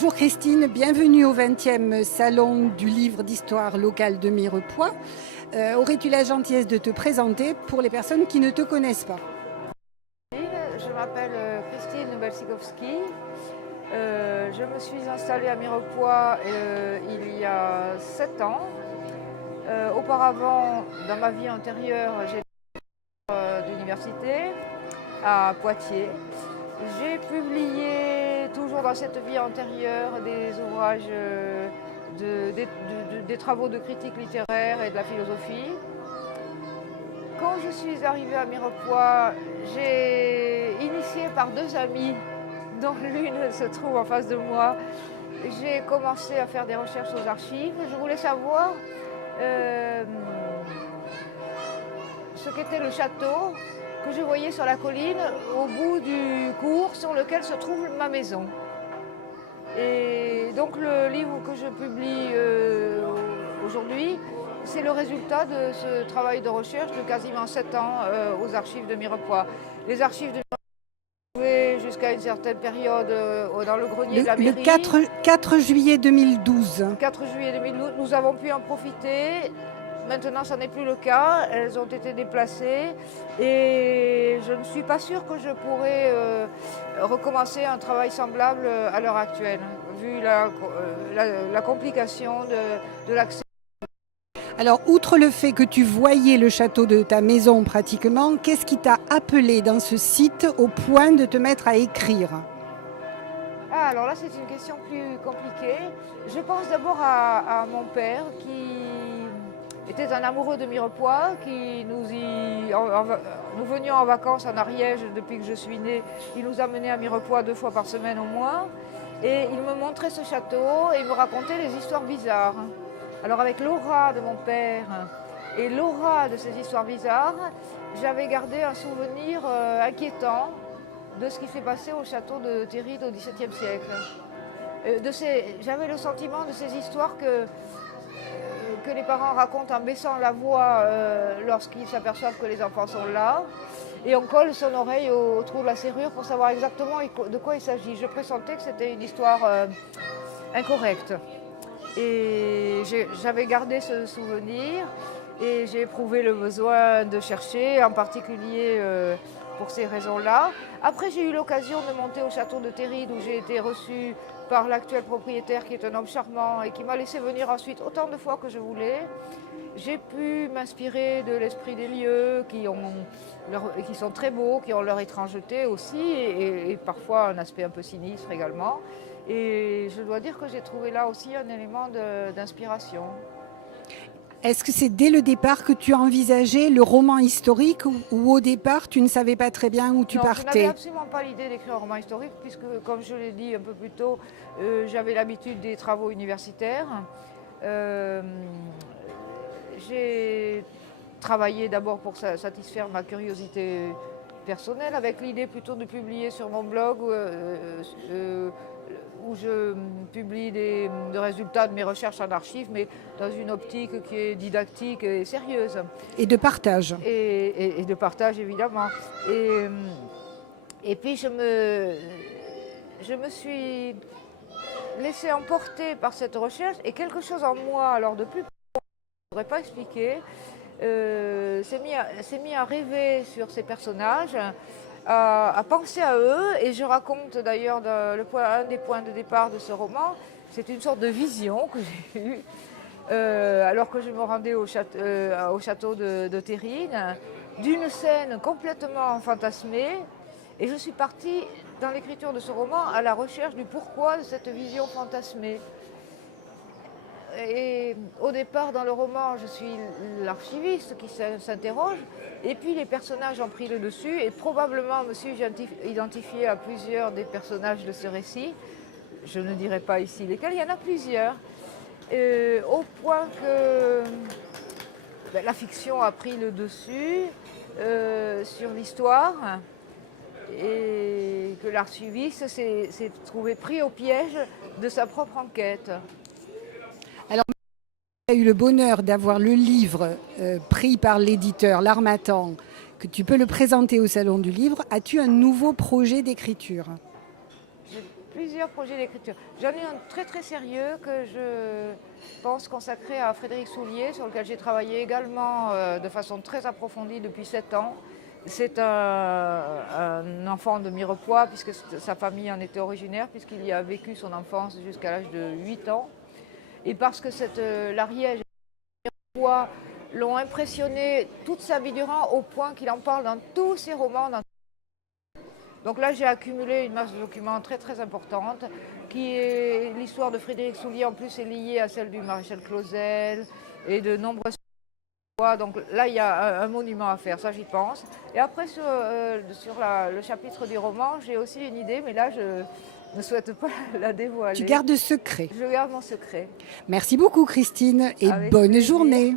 Bonjour Christine, bienvenue au 20e Salon du livre d'histoire locale de Mirepoix. Aurais-tu la gentillesse de te présenter pour les personnes qui ne te connaissent pas? Je m'appelle Christine Belsikowski. Je me suis installée à Mirepoix il y a 7 ans. Auparavant, dans ma vie antérieure, j'ai été d'université à Poitiers. J'ai publié, toujours dans cette vie antérieure, des ouvrages, des travaux de critique littéraire et de la philosophie. Quand je suis arrivée à Mirepoix, j'ai initié par 2 amies, dont l'une se trouve en face de moi, j'ai commencé à faire des recherches aux archives. Je voulais savoir ce qu'était le château que je voyais sur la colline au bout du cours sur lequel se trouve ma maison. Et donc le livre que je publie aujourd'hui, c'est le résultat de ce travail de recherche de quasiment 7 ans aux archives de Mirepoix. Les archives de Mirepoix jusqu'à une certaine période dans le grenier de la mairie. Le 4 juillet 2012. 4 juillet 2012, nous avons pu en profiter. Maintenant, ça n'est plus le cas. Elles ont été déplacées et je ne suis pas sûre que je pourrais recommencer un travail semblable à l'heure actuelle, vu la complication de l'accès. Alors, outre le fait que tu voyais le château de ta maison pratiquement, qu'est-ce qui t'a appelé dans ce site au point de te mettre à écrire? Ah, alors là, c'est une question plus compliquée. Je pense d'abord à mon père qui était un amoureux de Mirepoix, qui nous venions en vacances en Ariège depuis que je suis née. Il nous amenait à Mirepoix 2 fois par semaine au moins. Et il me montrait ce château et il me racontait des histoires bizarres. Alors avec l'aura de mon père et l'aura de ces histoires bizarres, j'avais gardé un souvenir inquiétant de ce qui s'est passé au château de Théride au XVIIe siècle. J'avais le sentiment de ces histoires que les parents racontent en baissant la voix lorsqu'ils s'aperçoivent que les enfants sont là. Et on colle son oreille au trou de la serrure pour savoir exactement de quoi il s'agit. Je pressentais que c'était une histoire incorrecte. Et j'avais gardé ce souvenir et j'ai éprouvé le besoin de chercher, en particulier pour ces raisons-là. Après, j'ai eu l'occasion de monter au château de Théride où j'ai été reçue par l'actuel propriétaire qui est un homme charmant et qui m'a laissé venir ensuite autant de fois que je voulais. J'ai pu m'inspirer de l'esprit des lieux qui sont très beaux, qui ont leur étrangeté aussi et parfois un aspect un peu sinistre également. Et je dois dire que j'ai trouvé là aussi un élément d'inspiration. Est-ce que c'est dès le départ que tu as envisagé le roman historique ou au départ tu ne savais pas très bien où tu Non, partais? je n'avais absolument pas l'idée d'écrire un roman historique puisque, comme je l'ai dit un peu plus tôt, j'avais l'habitude des travaux universitaires. J'ai travaillé d'abord pour satisfaire ma curiosité personnelle avec l'idée plutôt de publier sur mon blog où je publie des résultats de mes recherches en archives, mais dans une optique qui est didactique et sérieuse. Et de partage. Et de partage, évidemment. Et puis, je me suis laissée emporter par cette recherche, et quelque chose en moi, alors de plus, je ne pourrais pas expliquer, s'est mis à rêver sur ces personnages, à penser à eux, et je raconte d'ailleurs un des points de départ de ce roman. C'est une sorte de vision que j'ai eue alors que je me rendais au château de Théride, d'une scène complètement fantasmée, et je suis partie dans l'écriture de ce roman à la recherche du pourquoi de cette vision fantasmée. Et au départ, dans le roman, je suis l'archiviste qui s'interroge, et puis les personnages ont pris le dessus, et probablement me suis identifiée à plusieurs des personnages de ce récit. Je ne dirai pas ici lesquels, il y en a plusieurs, au point que la fiction a pris le dessus sur l'histoire, et que l'archiviste s'est trouvé pris au piège de sa propre enquête. Alors, tu as eu le bonheur d'avoir le livre pris par l'éditeur L'Harmattan, que tu peux le présenter au Salon du Livre. As-tu un nouveau projet d'écriture? plusieurs projets d'écriture. J'en ai un très très sérieux que je pense consacré à Frédéric Soulier, sur lequel j'ai travaillé également de façon très approfondie depuis 7 ans. C'est un enfant de Mirepoix, puisque sa famille en était originaire, puisqu'il y a vécu son enfance jusqu'à l'âge de 8 ans. Et parce que l'Ariège et Mirepoix l'ont impressionné toute sa vie durant, au point qu'il en parle dans tous ses romans. Donc là, j'ai accumulé une masse de documents très très importante, qui est l'histoire de Frédéric Soulier, en plus est liée à celle du maréchal Clausel et de nombreuses. Donc là, il y a un monument à faire, ça j'y pense. Et après, sur le chapitre du roman, j'ai aussi une idée, mais là, je ne souhaite pas la dévoiler. Tu gardes secret. Je garde mon secret. Merci beaucoup Christine et Avec bonne plaisir. journée.